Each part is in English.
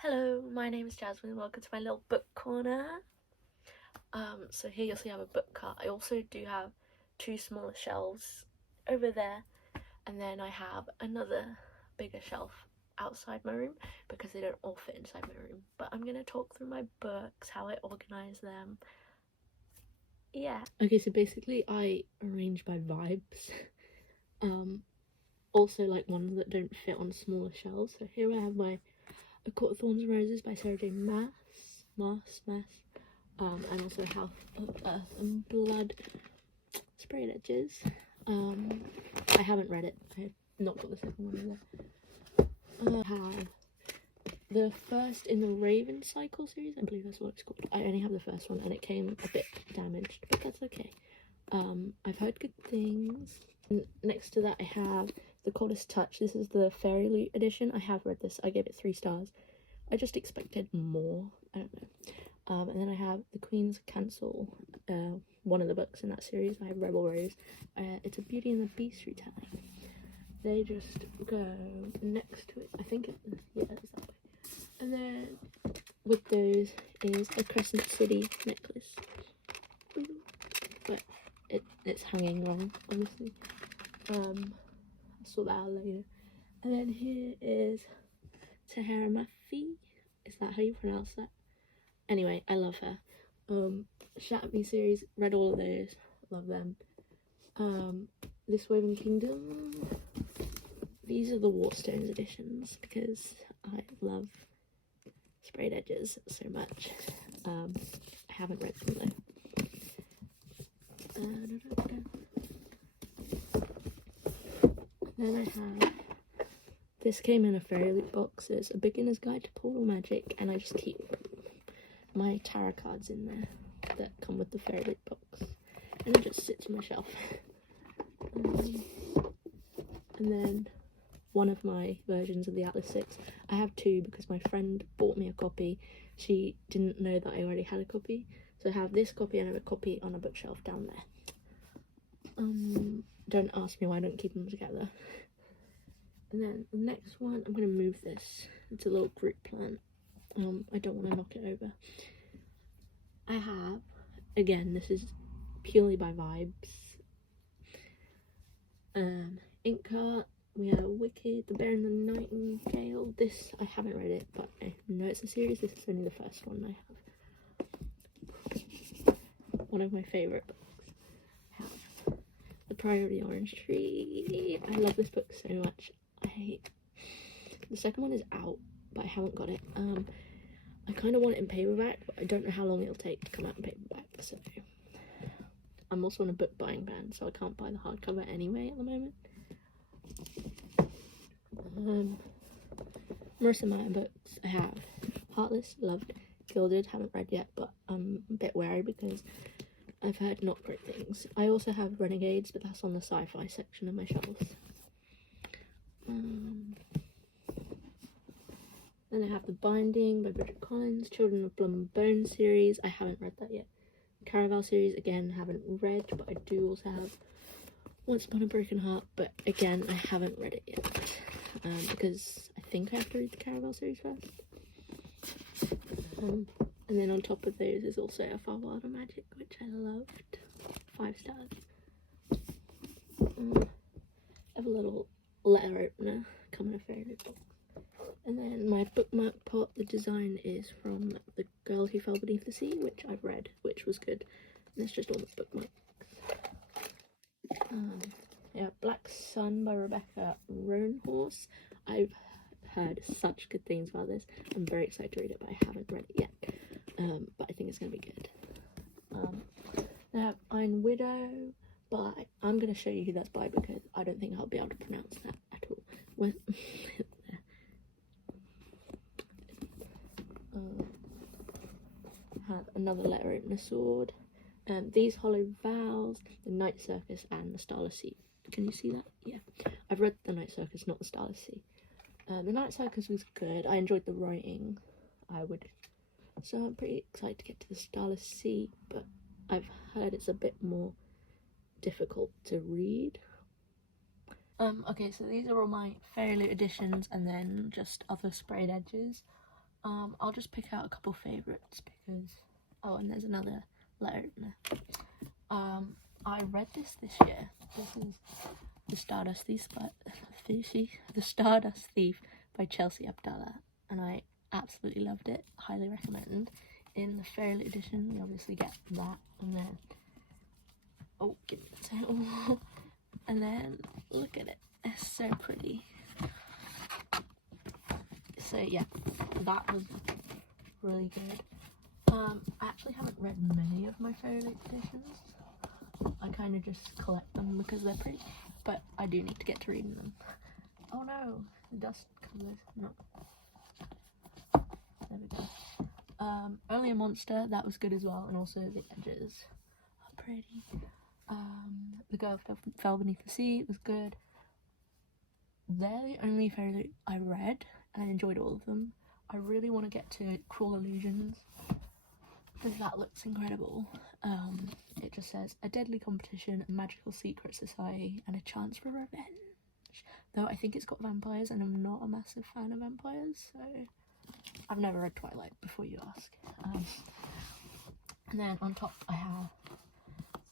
Hello, my name is Jasmine. Welcome to my little book corner. So here you'll see I have a book cart. I also do have two smaller shelves over there, and then I have another bigger shelf outside my room because they don't all fit inside my room. But I'm gonna talk through my books, how I organize them. Yeah. Okay, so basically I arrange by vibes. Also like ones that don't fit on smaller shelves. So here I have my A Court of Thorns and Roses by Sarah J. Maas. And also House of Earth and Blood, Sprayed Edges. I haven't read it. I have not got the second one either. I have the first in the Raven Cycle series. I believe that's what it's called. I only have the first one, and it came a bit damaged, but that's okay. I've heard good things. And next to that, I have The Coldest Touch. This is the Fairy Loot edition. I have read this. I gave it 3 stars. I just expected more. I don't know. And then I have The Queen's Counsel, one of the books in that series. I have Rebel Rose. It's a Beauty and the Beast retelling. They just go next to it. I think it's that way. And then with those is a Crescent City necklace. But it's hanging wrong, obviously. I'll sort that out later. And then here is Tahara Mafi. Is that how you pronounce that? Anyway, I love her. Shout at Me series, read all of those, love them. This Woven Kingdom. These are the Waterstones editions because I love Sprayed Edges so much. I haven't read them though. Then I have, this came in a Fairy Loot box. It's A Beginner's Guide to Portal Magic, and I just keep my tarot cards in there that come with the Fairy Loot box, and it just sits on my shelf. And then one of my versions of the Atlas 6. I have 2 because my friend bought me a copy. She didn't know that I already had a copy, so I have this copy and I have a copy on a bookshelf down there. Don't ask me why I don't keep them together. And then the next one, I'm going to move this. It's a little group plant. I don't want to knock it over. I have, again, this is purely by vibes. Inkheart. We have Wicked, The Bear and the Nightingale. This, I haven't read it, but I know it's a series. This is only the first one I have. One of my favourite books. I have The Priory of the Orange Tree. I love this book so much. The second one is out, but I haven't got it. I kind of want it in paperback, but I don't know how long it'll take to come out in paperback, so I'm also on a book buying ban, so I can't buy the hardcover anyway at the moment. Marissa Meyer books. I have Heartless, loved. Gilded, haven't read yet, but I'm a bit wary because I've heard not great things. I also have Renegades, but that's on the sci-fi section of my shelves. Then I have The Binding by Bridget Collins, Children of Blood and Bone series. I haven't read that yet. Caraval series, again, haven't read, but I do also have Once Upon a Broken Heart, but again, I haven't read it yet. Because I think I have to read the Caraval series first. And then on top of those is also A Far Wilder Magic, which I loved. 5 stars. I have a little letter opener coming in a Fairy Loot box. And then my bookmark pot, the design is from The Girl Who Fell Beneath the Sea, which I've read, which was good. And it's just all the bookmarks. Yeah, Black Sun by Rebecca Roanhorse. I've heard such good things about this. I'm very excited to read it, but I haven't read it yet. But I think it's going to be good. I have Iron Widow, but I'm going to show you who that's by because I don't think I'll be able to pronounce that at all. Have Another Letter Opener Sword. These Hollow Vows, The Night Circus, and The Starless Sea. Can you see that? Yeah. I've read The Night Circus, not The Starless Sea. The Night Circus was good. I enjoyed the writing. So I'm pretty excited to get to The Starless Sea, but I've heard it's a bit more difficult to read. Okay, so these are all my Fairy Loot editions and then just other sprayed edges. I'll just pick out a couple favourites because, oh, and there's another letter opener. I read this year. This is The Stardust Thief by Chelsea Abdallah, and I absolutely loved it. Highly recommend. In the Fairy edition, we obviously get that, and then, oh, give me the title. And then, look at it. It's so pretty. So yeah, that was really good. I actually haven't read many of my Fairy editions. I kind of just collect them because they're pretty, but I do need to get to reading them. Oh no, the dust covers. No. There we go. Only a Monster, that was good as well, and also the edges are pretty. The Girl Who Fell Beneath the Sea was good. They're the only fairy I read, and I enjoyed all of them. I really want to get to Cruel Illusions, because that looks incredible. It just says, a deadly competition, a magical secret society, and a chance for revenge. Though I think it's got vampires, and I'm not a massive fan of vampires, so I've never read Twilight, before you ask. And then on top I have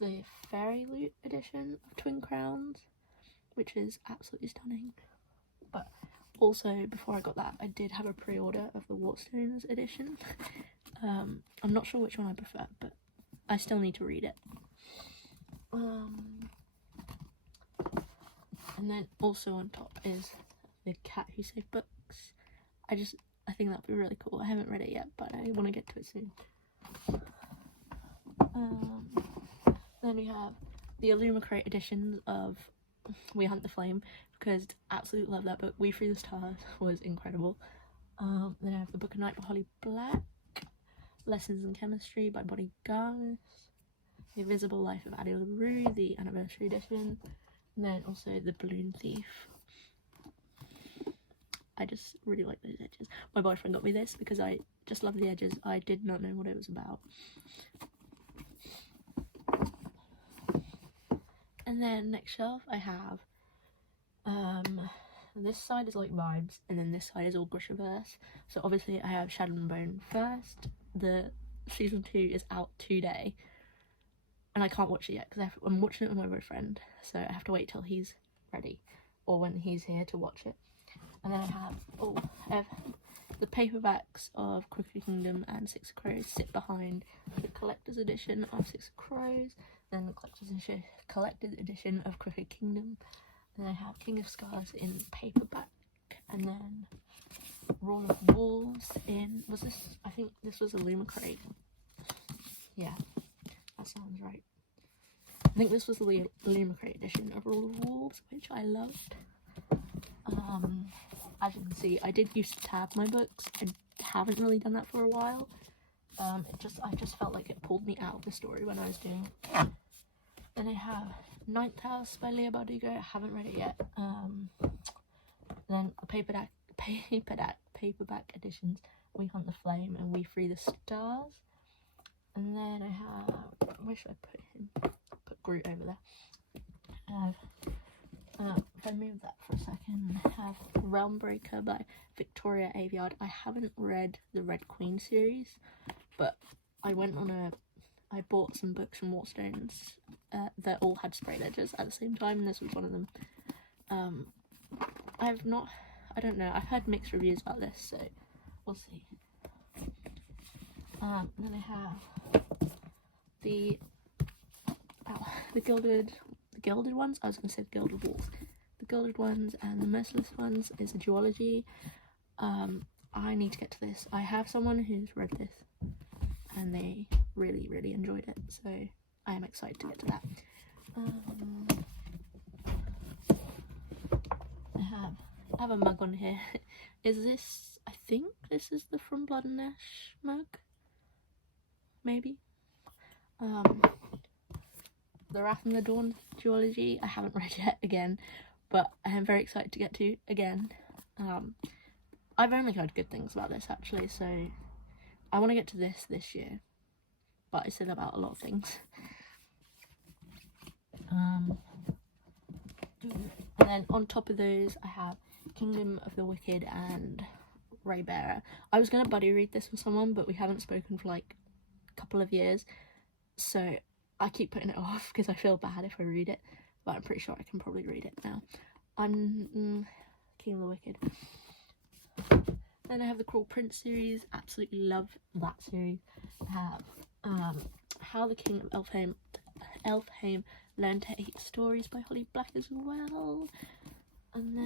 the Fairy Loot edition of Twin Crowns, which is absolutely stunning. But also, before I got that, I did have a pre-order of the Waterstones edition. I'm not sure which one I prefer, but I still need to read it. And then also on top is The Cat Who Saved Books. I think that'd be really cool. I haven't read it yet, but I want to get to it soon. Then we have the Illumicrate editions of We Hunt the Flame, because I absolutely love that book. We Free the Stars was incredible. Then I have The Book of Night by Holly Black, Lessons in Chemistry by Bonnie Garnis, The Invisible Life of Addie LaRue, the anniversary edition, and then also The Balloon Thief. I just really like those edges. My boyfriend got me this because I just love the edges. I did not know what it was about. And then next shelf I have, this side is like vibes, and then this side is all Grishaverse. So obviously I have Shadow and Bone first. The season 2 is out today, and I can't watch it yet because I'm watching it with my boyfriend, so I have to wait till he's ready, or when he's here to watch it. And then I have the paperbacks of Crooked Kingdom and Six of Crows sit behind the collector's edition of Six of Crows, then the collector's edition of Crooked Kingdom. Then I have King of Scars in paperback, and then Roll of Wolves in, I think this was Illumicrate. Yeah, that sounds right. I think this was the Illumicrate edition of Roll of Wolves, which I loved. As you can see, I did used to tab my books. I haven't really done that for a while. I just felt like it pulled me out of the story when I was doing it. Then I have Ninth House by Leah Bardugo. I haven't read it yet. Then a paperback editions, We Hunt the Flame and We Free the Stars. And then I have, where should I put him? Put Groot over there. If I move that for a second, I have Realmbreaker by Victoria Aveyard. I haven't read the Red Queen series, but I bought some books from Waterstones that all had sprayed edges at the same time, and this was one of them. I don't know, I've heard mixed reviews about this, so we'll see. Then I have the Gilded Ones. I was going to say the Gilded Wolves. The Gilded Ones and the Merciless Ones is a duology. I need to get to this. I have someone who's read this, and they really, really enjoyed it, so I am excited to get to that. I have a mug on here. I think this is the From Blood and Ash mug? Maybe? The Wrath and the Dawn duology, I haven't read yet again, but I am very excited to get to again. I've only heard good things about this actually, so I want to get to this year, but I said about a lot of things. And then on top of those I have Kingdom of the Wicked and Raybearer. I was gonna buddy read this with someone, but we haven't spoken for like a couple of years, so I keep putting it off because I feel bad if I read it, but I'm pretty sure I can probably read it now. I'm King of the Wicked. Then I have the Cruel Prince series. Absolutely love that series. I have How the King of Elfhame Learned to Hate Stories by Holly Black as well. And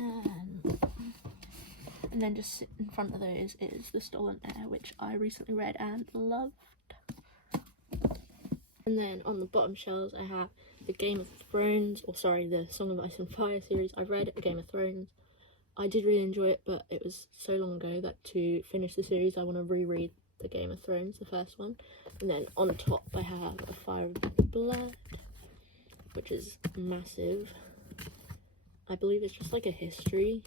then just in front of those is The Stolen Heir, which I recently read and loved. And then on the bottom shelves I have the Game of Thrones, the Song of Ice and Fire series. I've read A Game of Thrones. I did really enjoy it, but it was so long ago that to finish the series I want to reread the Game of Thrones, the first one. And then on top I have A Fire of Blood, which is massive. I believe it's just like a history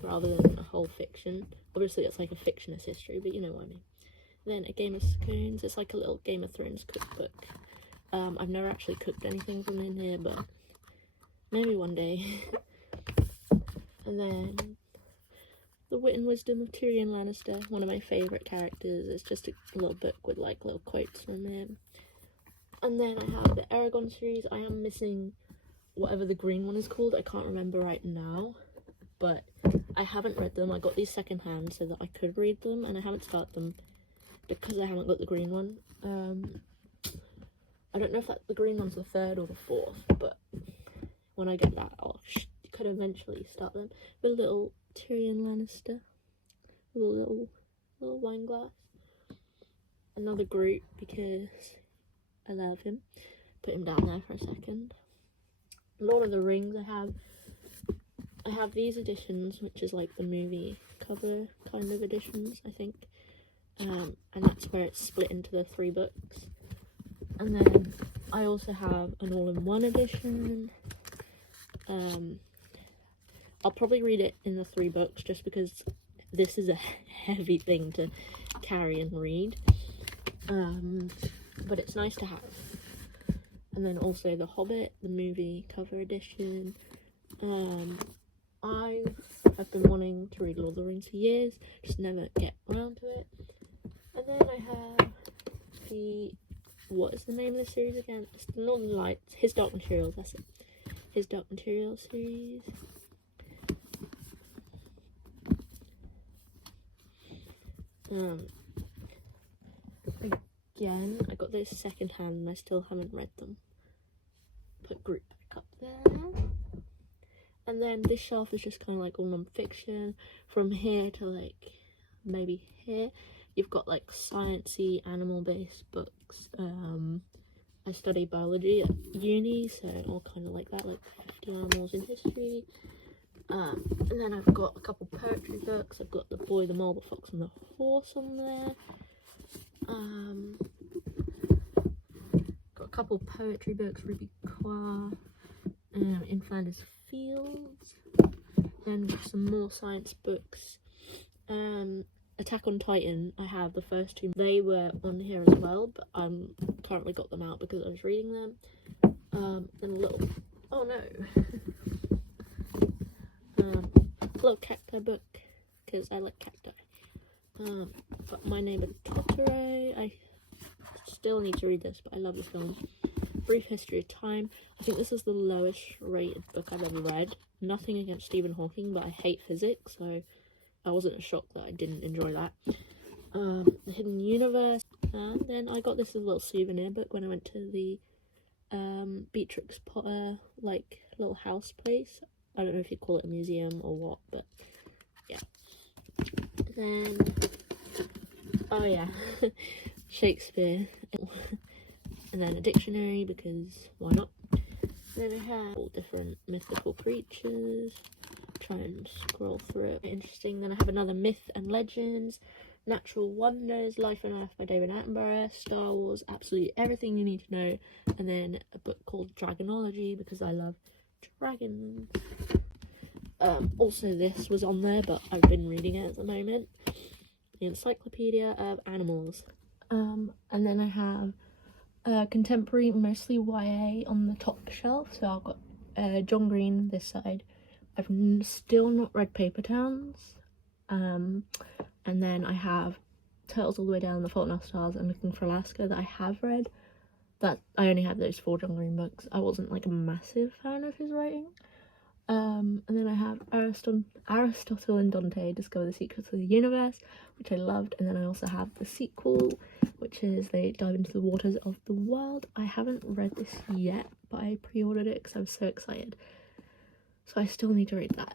rather than a whole fiction. Obviously it's like a fictionist history, but you know what I mean. Then A Game of Scones. It's like a little Game of Thrones cookbook. I've never actually cooked anything from in here, but maybe one day. And then The Wit and Wisdom of Tyrion Lannister, one of my favourite characters. It's just a little book with like little quotes from him. And then I have the Aragon series. I am missing whatever the green one is called. I can't remember right now, but I haven't read them. I got these secondhand so that I could read them, and I haven't started them because I haven't got the green one. I don't know if the green one's the third or the fourth, but when I get that, I could eventually start them. With a little Tyrion Lannister, with a little wine glass. Another group because I love him. Put him down there for a second. Lord of the Rings. I have these editions, which is like the movie cover kind of editions, I think. And that's where it's split into the 3 books. And then I also have an all-in-one edition. I'll probably read it in the 3 books just because this is a heavy thing to carry and read. But it's nice to have. And then also The Hobbit, the movie cover edition. I've been wanting to read Lord of the Rings for years, just never get around to it. And then I have what is the name of the series again? It's the Northern Lights, His Dark Materials, that's it. His Dark Materials series. Again, I got those second hand and I still haven't read them. Put group back up there. And then this shelf is just kind of like all non-fiction. From here to like maybe here, you've got like sciencey, animal-based books. I study biology at uni, so all kind of like that, like 50 animals in history. And then I've got a couple poetry books. I've got The Boy, the Marble Fox and the Horse on there. Got a couple poetry books, Ruby Qua, In Flanders Fields. Then got some more science books. Attack on Titan, I have the first 2. They were on here as well, but I'm currently got them out because I was reading them. Then a little, oh no, little cacti book because I like cacti. But My Neighbor Totoro, I still need to read this, but I love the film. Brief History of Time. I think this is the lowest rated book I've ever read. Nothing against Stephen Hawking, but I hate physics, so I wasn't shocked that I didn't enjoy that. The Hidden Universe. And then I got this as a little souvenir book when I went to the Beatrix Potter like little house place. I don't know if you call it a museum or what, but yeah. Then oh yeah, Shakespeare. And then a dictionary because why not? Then I have all different mythical creatures. Try and scroll through it. Interesting. Then I have another Myth and Legends, Natural Wonders, Life on Earth by David Attenborough, Star Wars, absolutely everything you need to know. And then a book called Dragonology because I love dragons. Also this was on there, but I've been reading it at the moment. The Encyclopedia of Animals. And then I have contemporary, mostly YA on the top shelf. So I've got John Green this side. I've still not read Paper Towns, and And then I have Turtles All the Way Down, The Fault in Our Stars, and Looking for Alaska that I have read. That I only have those 4 John Green books. I wasn't like a massive fan of his writing. And then I have Aristotle and Dante Discover the Secrets of the Universe, which I loved. And then I also have the sequel, which is They Dive into the Waters of the World. I haven't read this yet, but I pre-ordered it because I was so excited. So I still need to read that.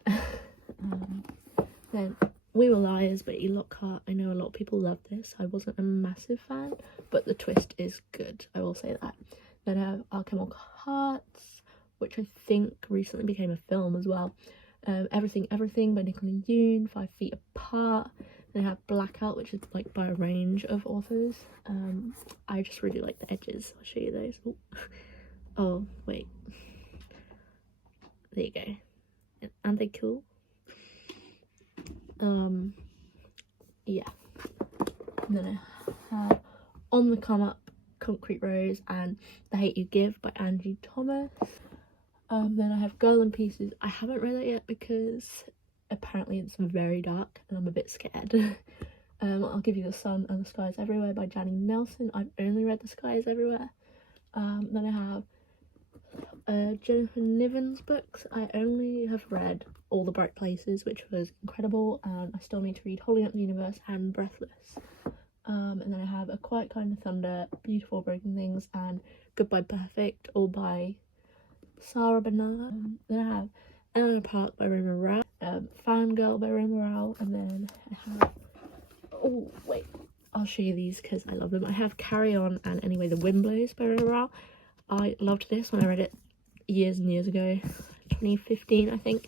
Then We Were Liars by E. Lockhart. I know a lot of people love this. I wasn't a massive fan, but the twist is good, I will say that. Then I have Alchemical Hearts, which I think recently became a film as well. Everything by Nicola Yoon, 5 Feet Apart. Then I have Blackout, which is like by a range of authors. I just really like the edges. I'll show you those. Oh wait, there you go. Aren't they cool? Yeah. And then I have On the Come Up, Concrete Rose, and The Hate You Give by Angie Thomas. Then I have Girl in Pieces. I haven't read it yet because apparently it's very dark and I'm a bit scared. I'll Give You the Sun and the Skies Everywhere by Janny Nelson. I've only read The Skies Everywhere. Then I have Jennifer Niven's books. I only have read All the Bright Places, which was incredible, and I still need to read Holding Up the Universe and Breathless. And then I have A Quiet Kind of Thunder, Beautiful Broken Things, and Goodbye Perfect, all by Sarah Bernard. Then I have Eleanor Park by Roma Rao, Fangirl by Roma Rao, and then I have, oh wait, I'll show you these because I love them. I have Carry On and Anyway the Wind Blows by Roma Rao. I loved this when I read it years and years ago, 2015 I think,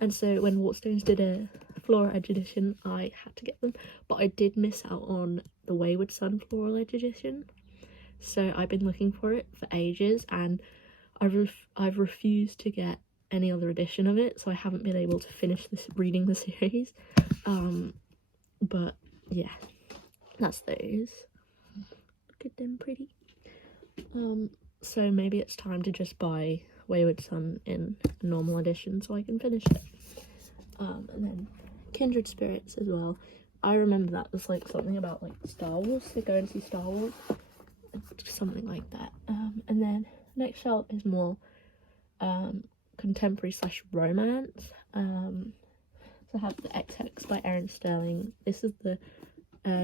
and so when Waterstones did a Floral Edge edition I had to get them, but I did miss out on the Wayward Son Floral Edge edition, so I've been looking for it for ages and I've refused to get any other edition of it, so I haven't been able to finish reading the series. But yeah, that's those. Look at them pretty. So maybe it's time to just buy Wayward Son in a normal edition so I can finish it. And then Kindred Spirits as well. I remember that was like something about like Star Wars, so go and see Star Wars, something like that. And then next shelf is more contemporary / romance. So I have the XX by Erin Sterling. This is the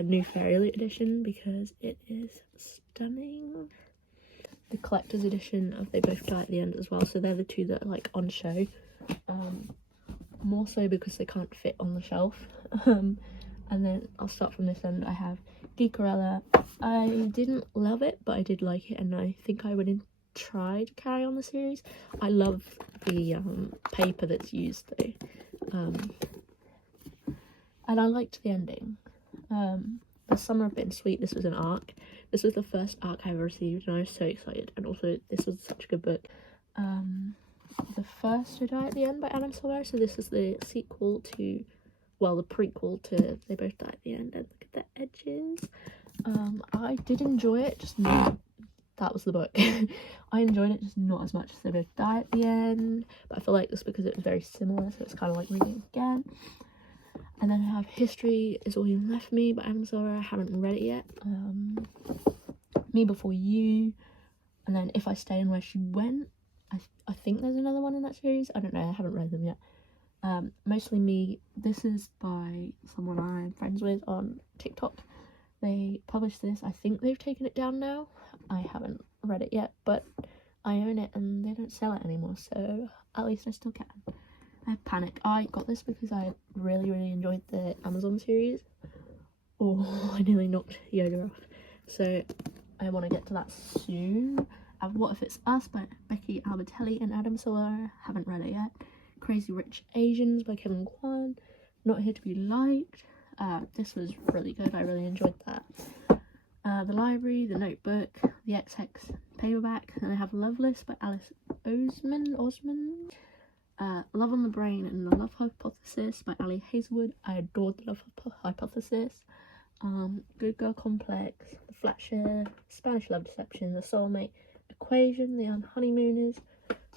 new Fairy edition because it is stunning. The collector's edition of They Both Die at the End as well, so they're the two that are like on show, more so because they can't fit on the shelf. And then I'll start from this end. I have Decorella. I didn't love it, but I did like it, and I think I would try to carry on the series. I love the paper that's used though, and I liked the ending. The Summer of Bittersweet, this was an arc. This was the first arc I ever received and I was so excited, and also this was such a good book. The First to Die at the End by Adam Silvera, so this is the sequel to, well, the prequel to They Both Die at the End, and look at the edges. I did enjoy it, just not, that was the book. I enjoyed it, just not as much as They Both Die at the End, but I feel like that's because it was very similar, so it's kind of like reading it again. And then I have History Is All You Left Me by Adam Silvera. I haven't read it yet. Me Before You, and then If I Stay and Where She Went. I think there's another one in that series. I don't know, I haven't read them yet. Mostly Me. This is by someone I'm friends with on TikTok. They published this. I think they've taken it down now. I haven't read it yet, but I own it and they don't sell it anymore, so at least I still can. I have Panic. I got this because I really enjoyed the Amazon series. Oh, I nearly knocked Yoda off. So I want to get to that soon. I have What If It's Us by Becky Albertelli and Adam Silvera. Haven't read it yet. Crazy Rich Asians by Kevin Kwan. Not Here to Be Liked. This was really good. I really enjoyed that. The Library, The Notebook, The XX paperback. And I have Loveless by Alice Osman. Love on the Brain and The Love Hypothesis by Ali Hazelwood. I adored The Love Hypothesis. Good Girl Complex, The Flat Share, Spanish Love Deception, The Soulmate Equation, The Honeymooners,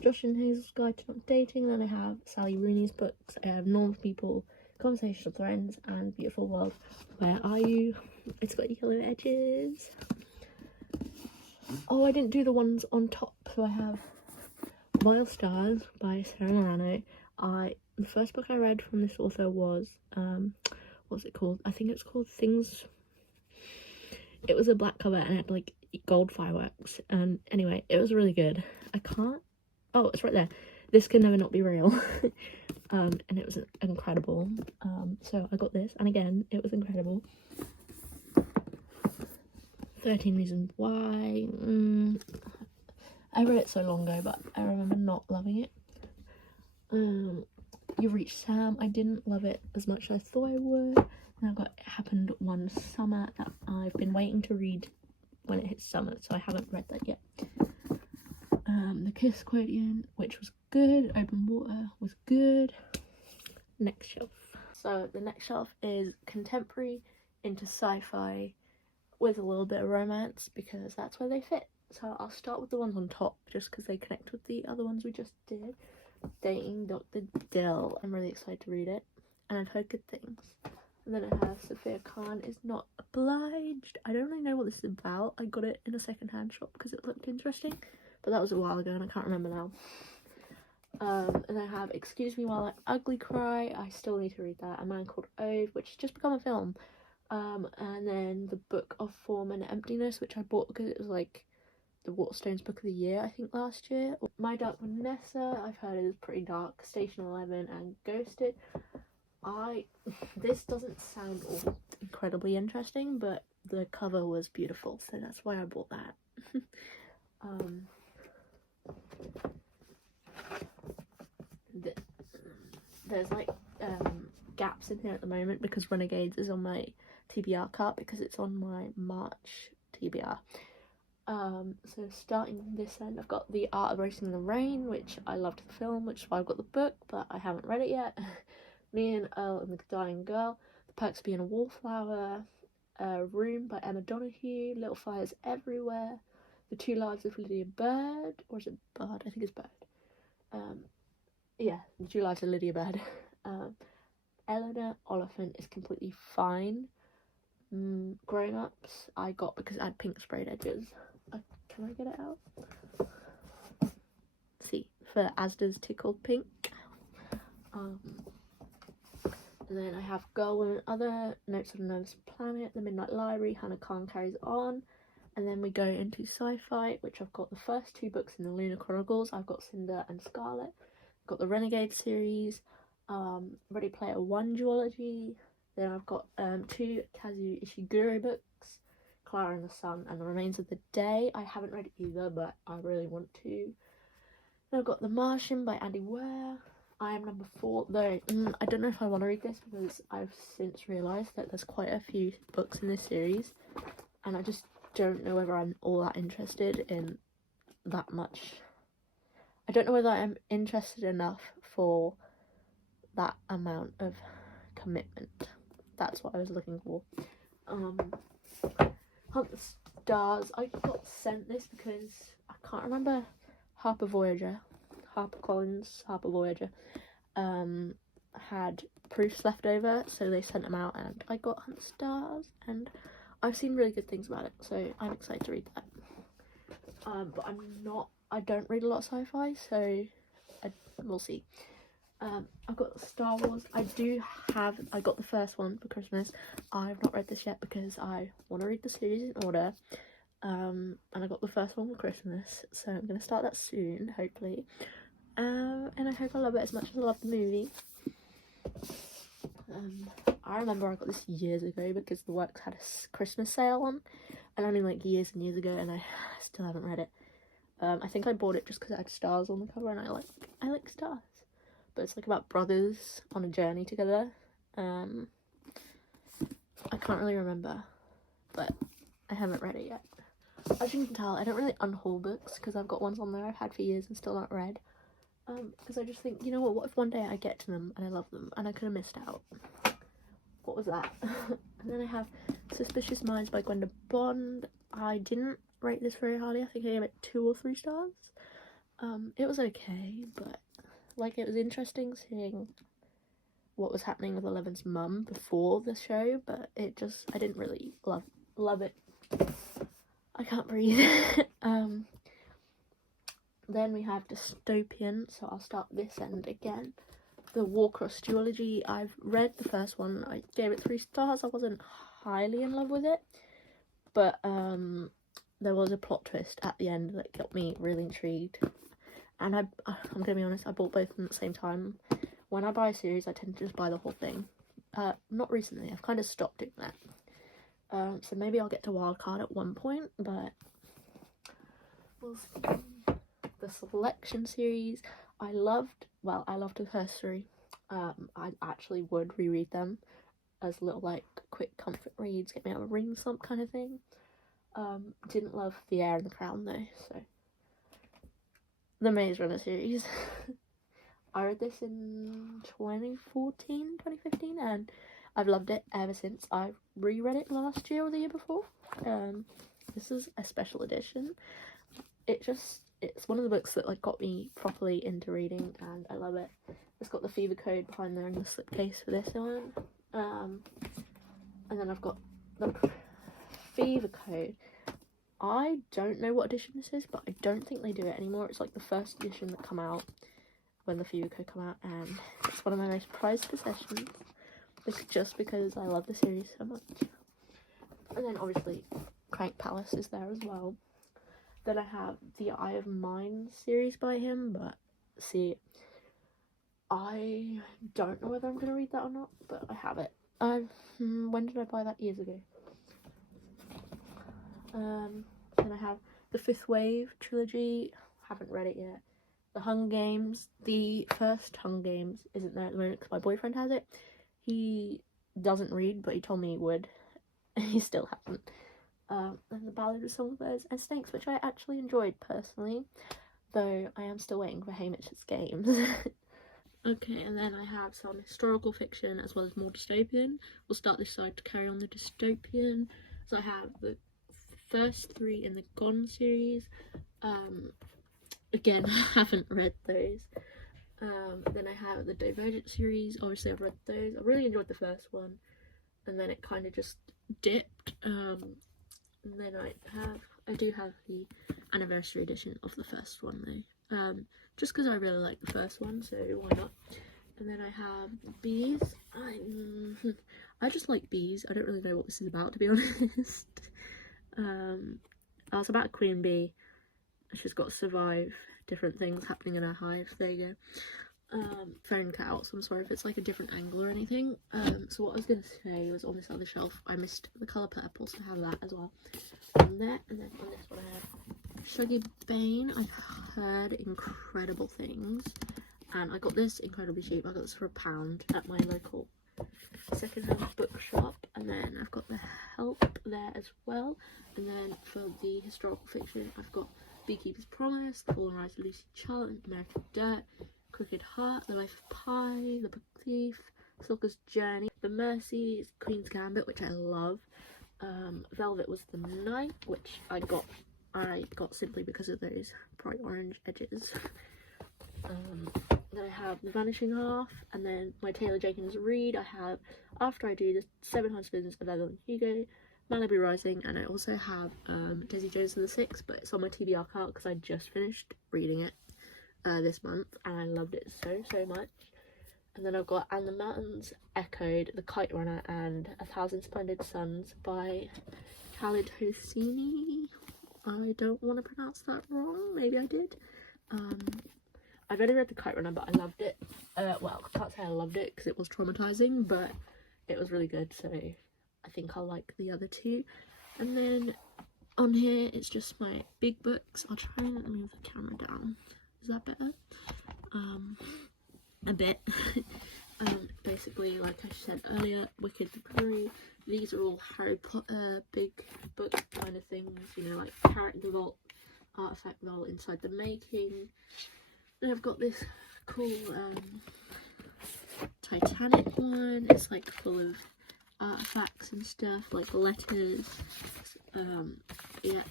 Josh and Hazel's Guide to Not Dating. Then I have Sally Rooney's books. I have Normal People, Conversational Threads and Beautiful World. Where Are You? It's got yellow edges. Oh, I didn't do the ones on top, so I have Vile Stars by Sarah Milano. The first book I read from this author was, what's it called? I think it's called Things. It was a black cover and it had like gold fireworks, and anyway, it was really good. Oh, it's right there. This Can Never Not Be Real. And it was incredible. So I got this, and again, it was incredible. 13 Reasons Why. I read it so long ago, but I remember not loving it. You've Reached Sam. I didn't love it as much as I thought I would. And It Happened One Summer that I've been waiting to read when it hits summer, so I haven't read that yet. The Kiss Quotient, which was good. Open Water was good. Next shelf. So the next shelf is contemporary into sci-fi with a little bit of romance, because that's where they fit. So I'll start with the ones on top just because they connect with the other ones we just did. Dating Dr. Dill. I'm really excited to read it, and I've heard good things. And then I have Sophia Khan Is Not Obliged. I don't really know what this is about. I got it in a second-hand shop because it looked interesting, but that was a while ago and I can't remember now. And I have Excuse Me While I Ugly Cry. I still need to read that. A Man Called Ove, which has just become a film. And then The Book of Form and Emptiness, which I bought because it was like the Waterstones Book of the Year, I think, last year. My Dark Vanessa, I've heard it is pretty dark. Station 11 and Ghosted. This doesn't sound all incredibly interesting, but the cover was beautiful, so that's why I bought that. There's like gaps in here at the moment because Renegades is on my TBR cart because it's on my March TBR. So starting this end, I've got The Art of Racing in the Rain, which I loved the film, which is why I've got the book, but I haven't read it yet. Me and Earl and the Dying Girl, The Perks of Being a Wallflower, Room by Emma Donoghue, Little Fires Everywhere, The Two Lives of Lydia Bird, or is it Bird? I think it's Bird. Yeah, The Two Lives of Lydia Bird. Eleanor Oliphant is completely fine. Grown Ups I got because it had pink sprayed edges. Can I get it out? See, for Asda's Tickled Pink. And then I have Girl, Woman, Other, Notes on a Nervous Planet, The Midnight Library, Hannah Khan Carries On. And then we go into sci-fi, which I've got the first two books in the Lunar Chronicles. I've got Cinder and Scarlet. I've got the Renegade series, Ready Player One duology. Then I've got two Kazuo Ishiguro books, Clara and the Sun and The Remains of the Day. I haven't read either, but I really want to. Then I've got The Martian by Andy Weir. I Am Number 4, though I don't know if I want to read this because I've since realised that there's quite a few books in this series, and I just don't know whether I'm all that interested in that much. I don't know whether I'm interested enough for that amount of commitment. That's what I was looking for. Hunt the Stars. I got sent this because I can't remember. Harper Voyager had proofs left over, so they sent them out, and I got Hunt the Stars, and I've seen really good things about it, so I'm excited to read that. But I don't read a lot of sci-fi, so we'll see. I've got Star Wars. I got the first one for Christmas. I've not read this yet because I want to read the series in order. And I got the first one for Christmas, so I'm going to start that soon, hopefully. And I hope I love it as much as I love the movie. I remember I got this years ago because the works had a Christmas sale on, and I mean like years and years ago, and I still haven't read it. I think I bought it just because it had stars on the cover, and I like stars. But it's like about brothers on a journey together. I can't really remember, but I haven't read it yet. As you can tell, I don't really unhaul books because I've got ones on there I've had for years and still not read. Because I just think, you know what if one day I get to them and I love them and I could have missed out? What was that? And then I have Suspicious Minds by Gwenda Bond. I didn't rate this very highly. I think I gave it 2 or 3 stars. It was okay, but like it was interesting seeing what was happening with Eleven's mum before the show, but I didn't really love it. I can't breathe. Then we have dystopian, so I'll start this end again. The Warcross duology. I've read the first one. I gave it 3 stars. I wasn't highly in love with it, but there was a plot twist at the end that got me really intrigued. And I'm gonna be honest, I bought both of them at the same time. When I buy a series, I tend to just buy the whole thing. Not recently. I've kind of stopped doing that. So maybe I'll get to Wildcard at one point, but we'll see. The Selection series, I loved the first 3. I actually would reread them as little like quick comfort reads, get me out of a ring slump kind of thing. Didn't love The Heir and the Crown though, so. The Maze Runner series. I read this in 2015, and I've loved it ever since. I reread it last year or the year before. This is a special edition. It's one of the books that like got me properly into reading, and I love it. It's got the fever code behind there in the slipcase for this one. And then I've got the fever code. I don't know what edition this is, but I don't think they do it anymore. It's like the first edition that come out when the fever code come out, and it's one of my most prized possessions. Just because I love the series so much. And then obviously Crank Palace is there as well. Then I have the Eye of Mine series by him, but see, I don't know whether I'm going to read that or not, but I have it. When did I buy that? Years ago. Then I have the Fifth Wave trilogy. Haven't read it yet. The Hunger Games. The first Hunger Games isn't there at the moment because my boyfriend has it. He doesn't read, but he told me he would. He still hasn't. And the Ballad of Songbirds and Snakes, which I actually enjoyed personally, though I am still waiting for Hamish's Games. Okay, and then I have some historical fiction as well as more dystopian. We'll start this side to carry on the dystopian. So I have the first 3 in the Gone series. Again, I haven't read those. Then I have the Divergent series. Obviously I've read those. I really enjoyed the first one, and then it kind of just dipped. And then I do have the anniversary edition of the first one though, just because I really like the first one, so why not. And then I have Bees. I just like bees. I don't really know what this is about, to be honest. It's about a queen bee. She's got to survive different things happening in her hive. There you go. Phone cut out, so I'm sorry if it's like a different angle or anything. So what I was going to say was on this other shelf, I missed the colour purple, so I have that as well. On there, and then on this one I have Shuggy Bane. I've heard incredible things, and I got this incredibly cheap. I got this for £1 at my local second-hand bookshop. And then I've got The Help there as well. And then for the historical fiction, I've got Beekeeper's Promise, The Fallen Rise of Lucy Charlotte, American Dirt, Crooked Heart, The Life of Pi, The Book Thief, Stalker's Journey, The Mercies, Queen's Gambit, which I love. Velvet Was the Night, which I got simply because of those bright orange edges. Then I have The Vanishing Half, and then my Taylor Jenkins read, I have After I Do, The 7 Husbands of Evelyn Hugo, Malibu Rising, and I also have Daisy Jones and the Six, but it's on my TBR cart because I just finished reading it this month, and I loved it so much. And then I've got And the Mountains Echoed, The Kite Runner, and A Thousand Splendid Suns by Khalid Hosseini. I don't want to pronounce that wrong, maybe I did. I've only read The Kite Runner, but I loved it. Well, I can't say I loved it because it was traumatizing, but it was really good, so I think I'll like the other 2. And then on here, it's just my big books. I'll try and move the camera down. Is that better? A bit. Basically, like I said earlier, Wicked Prairie. These are all Harry Potter big book kind of things, you know, like Character Vault, Artifact Vault, Inside the Making. Then I've got this cool Titanic one. It's like full of artifacts and stuff, like letters. Yeah.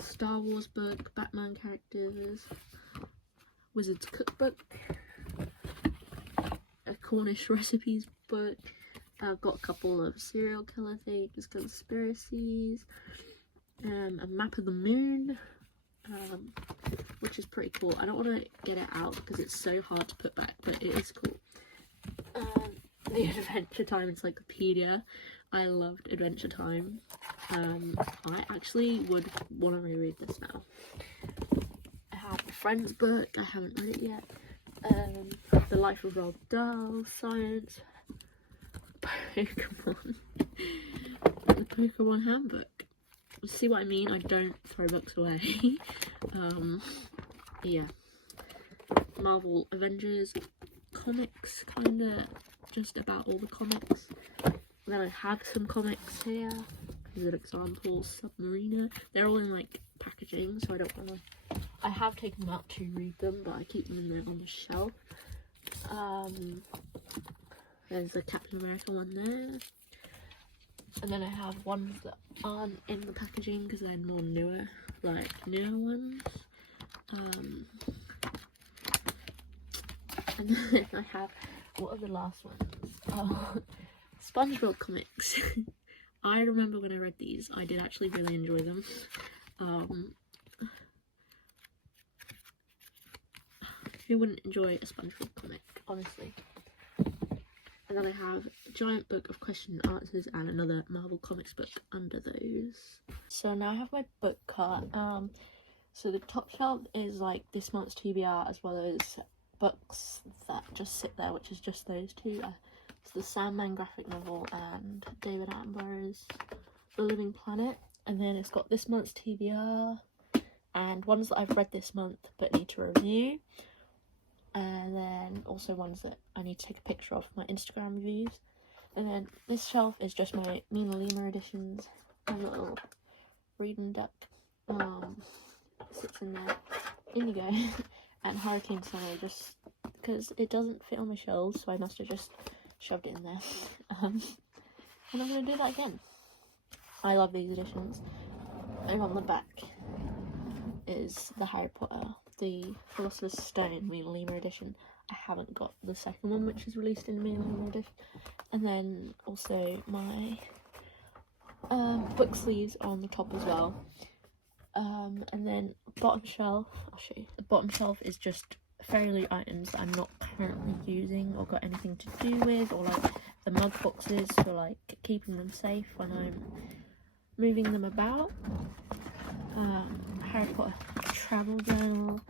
Star Wars book, Batman characters, Wizard's Cookbook, Cornish recipes book. I've got a couple of serial killer things, conspiracies, a map of the moon, which is pretty cool. I don't want to get it out because it's so hard to put back, but it is cool. The Adventure Time Encyclopedia. I loved Adventure Time. I actually would want to reread this now. I have a Friends book. I haven't read it yet. The Life of Roald Dahl, science, Pokemon, the Pokemon handbook. See what I mean? I don't throw books away. Yeah. Marvel Avengers comics, kinda just about all the comics. Then I have some comics here. As an example, Submariner. They're all in like packaging, so I don't want to. I have taken them out to read them, but I keep them in there on the shelf. There's the Captain America one there. And then I have ones that aren't in the packaging because they're more newer ones. And then I have, what are the last ones? Oh, SpongeBob comics. I remember when I read these, I did actually really enjoy them. Who wouldn't enjoy a SpongeBob comic, honestly? And then I have a giant book of question and answers and another Marvel Comics book under those. So now I have my book cart. So the top shelf is like this month's TBR, as well as books that just sit there, which is just those two. It's the Sandman graphic novel and David Attenborough's The Living Planet. And then it's got this month's TBR and ones that I've read this month but need to review. And then also ones that I need to take a picture of for my Instagram reviews. And then this shelf is just my Mina Lima editions. My little reading duck sits in there. Indigo and Hurricane Summer, just because it doesn't fit on my shelves, so I must have just shoved it in there. And I'm going to do that again. I love these editions. And on the back is the Harry Potter, the Philosopher's Stone Mina Lima edition. I haven't got the second one, which is released in the Mina Lima edition. And then also my book sleeves on the top as well. And then bottom shelf, I'll show you. The bottom shelf is just fairy items that I'm not currently using or got anything to do with, or like the mug boxes for like keeping them safe when I'm moving them about. Harry Potter travel journal.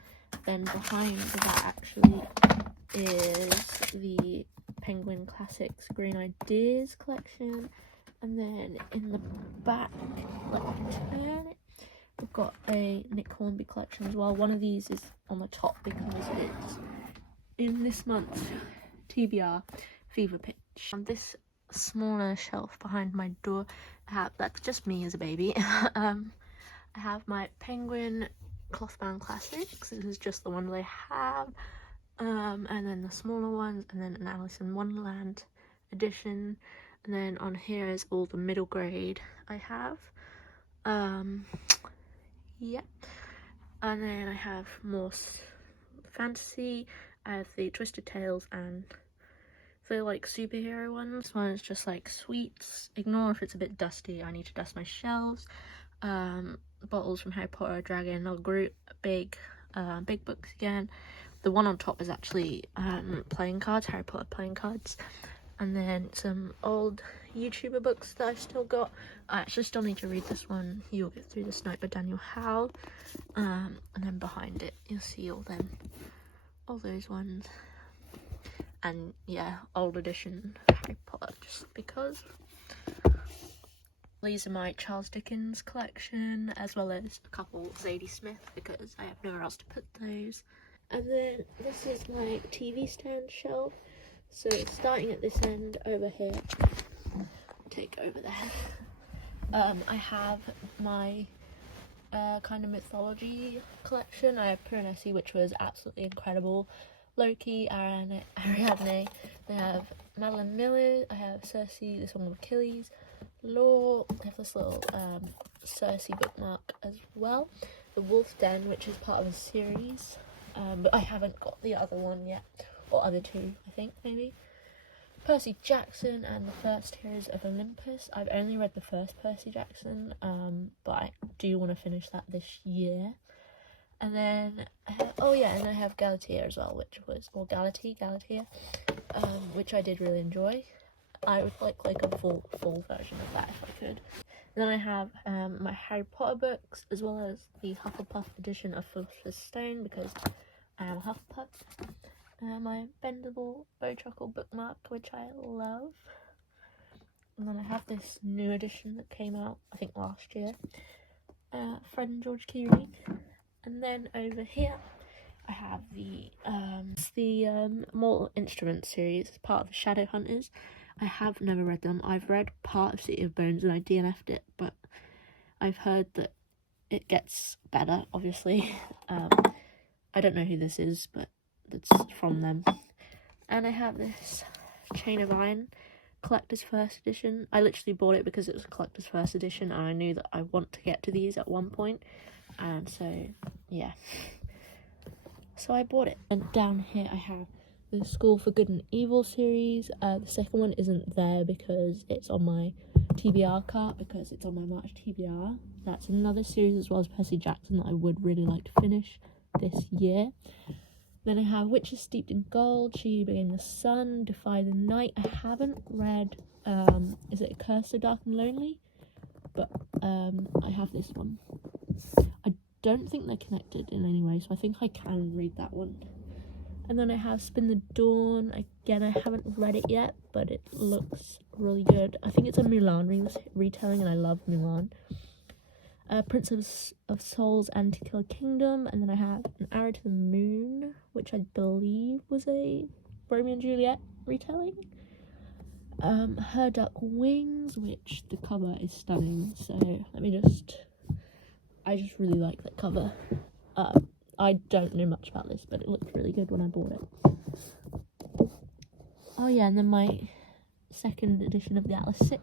Then behind that actually is the Penguin Classics Green Ideas collection. And then in the back, let me turn it, we've got a Nick Hornby collection as well. One of these is on the top because it's in this month's TBR Fever Pitch. On this smaller shelf behind my door, that's just me as a baby. I have my Penguin Clothbound Classics. This is just the one that I have. And then the smaller ones, and then an Alice in Wonderland edition. And then on here is all the middle grade I have. Yeah. And then I have more fantasy. I have the Twisted Tales and the like superhero ones. One is just like sweets. Ignore if it's a bit dusty. I need to dust my shelves. Bottles from Harry Potter, Dragon, or Groot, big books again. The one on top is actually playing cards, Harry Potter playing cards. And then some old YouTuber books that I've still got. I actually still need to read this one, You'll Get Through This Night by Daniel Howe. And then behind it you'll see all those ones. And yeah, old edition Harry Potter, just because. These are my Charles Dickens collection, as well as a couple Zadie Smith, because I have nowhere else to put those. And then this is my TV stand shelf. So starting at this end over here, take over there. I have my kind of mythology collection. I have Piranesi, which was absolutely incredible. Loki, Ariadne. They have Madeline Miller. I have Circe, this one with Achilles. Lore. I have this little Circe bookmark as well. The Wolf Den, which is part of a series. But I haven't got the other one yet. Or other two, I think, maybe. Percy Jackson and the First Heroes of Olympus. I've only read the first Percy Jackson, but I do want to finish that this year. And then, and I have Galatea as well, Galatea, which I did really enjoy. I would like a full version of that if I could. Then I have my Harry Potter books, as well as the Hufflepuff edition of Philosopher's Stone, because I am a Hufflepuff. My bendable Bowtruckle bookmark, which I love. And then I have this new edition that came out, I think last year, Fred and George Curie. And then over here, I have the Mortal Instruments series, as part of the Shadowhunters. I have never read them. I've read part of City of Bones and I DNF'd it, but I've heard that it gets better, obviously. I don't know who this is, but it's from them. And I have this Chain of Iron collector's first edition. I literally bought it because it was a collector's first edition, and I knew that I want to get to these at one point, and so yeah, so I bought it. And down here I have the School for Good and Evil series. The second one isn't there because it's on my TBR cart, because it's on my March TBR. That's another series, as well as Percy Jackson, that I would really like to finish this year. Then I have Witches Steeped in Gold, She Who Became the Sun, Defy the Night. I haven't read, is it Curse So Dark and Lonely? But I have this one. I don't think they're connected in any way, so I think I can read that one. And then I have Spin the Dawn. Again, I haven't read it yet, but it looks really good. I think it's a Mulan retelling, and I love Mulan. Prince of Souls, Anti-Killer Kingdom. And then I have An Arrow to the Moon, which I believe was a Romeo and Juliet retelling. Her Duck Wings, which the cover is stunning, so I just really like that cover. I don't know much about this, but it looked really good when I bought it. Oh yeah, and then my second edition of the Atlas 6.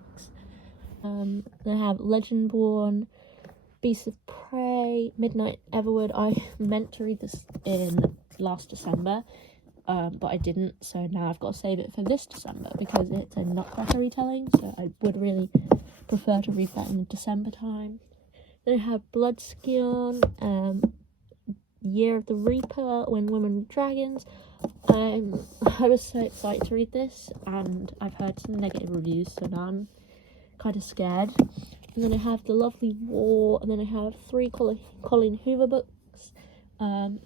Then I have Legendborn, Beasts of Prey, Midnight Everwood. I meant to read this in last December, but I didn't, so now I've got to save it for this December because it's a Nutcracker retelling, so I would really prefer to read that in the December time. Then I have Bloodskion, Year of the Reaper, When Women Were Dragons. I was so excited to read this, and I've heard some negative reviews, so now I'm kind of scared. And then I have The Lovely War, and then I have 3 Colin Hoover books. Ugly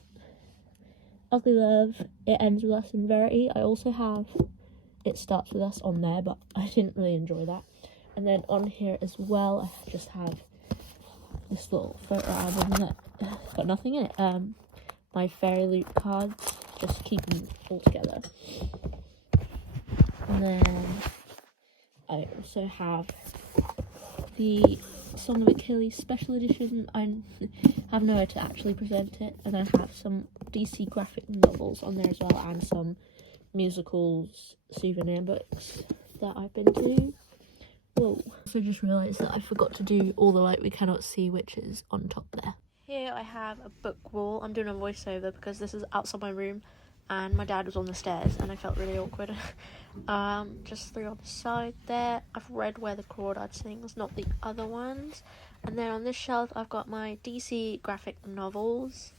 Love, It Ends With Us in Verity. I also have It Starts With Us on there, but I didn't really enjoy that. And then on here as well, I just have this little photo album that's got nothing in it. My Fairy Loot cards, just keep them all together. And then I also have the Song of Achilles special edition. I have nowhere to actually present it, and I have some DC graphic novels on there as well, and some musicals souvenir books that I've been to. Whoa. So just realised that I forgot to do All the Light We Cannot See, which is on top there. Here I have a book wall. I'm doing a voiceover because this is outside my room and my dad was on the stairs and I felt really awkward. Just 3 on the side there. I've read Where the Crawdad Sings, not the other ones. And then on this shelf I've got my DC graphic novels.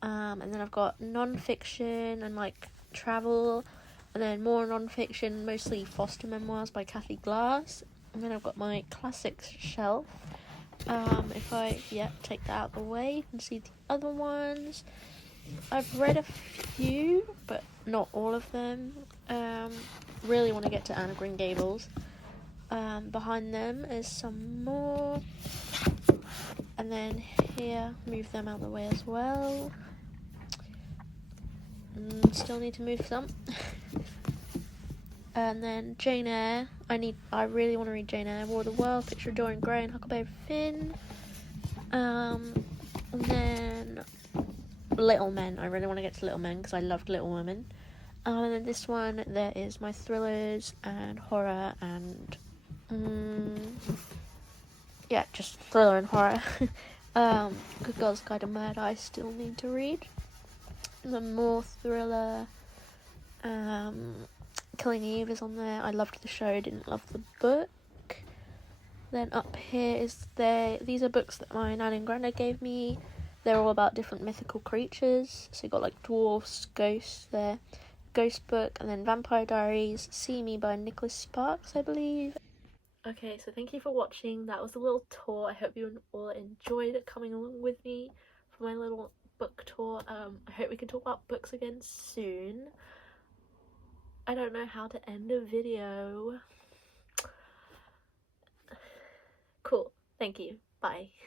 And then I've got non-fiction and like travel, and then more non-fiction, mostly Foster memoirs by Kathy Glass. And then I've got my classics shelf. If I take that out of the way, you can see the other ones. I've read a few, but not all of them. Really want to get to Anne of Green Gables. Behind them is some more. And then here, move them out of the way as well. Still need to move some. And then Jane Eyre. I really want to read Jane Eyre. War of the World, Picture of Dorian Gray, and Huckleberry Finn. And then Little Men. I really want to get to Little Men because I loved Little Women. And then this one, there is my thrillers and horror and just thriller and horror. Good Girls Guide to Murder I still need to read. And then more thriller. Killing Eve is on there. I loved the show, didn't love the book. Then up here is these are books that my nan and granddad gave me. They're all about different mythical creatures. So you got like dwarfs, ghosts there, ghost book, and then Vampire Diaries, See Me by Nicholas Sparks, I believe. Okay, so thank you for watching. That was a little tour. I hope you all enjoyed coming along with me for my little book tour. I hope we can talk about books again soon. I don't know how to end a video. Cool. Thank you. Bye.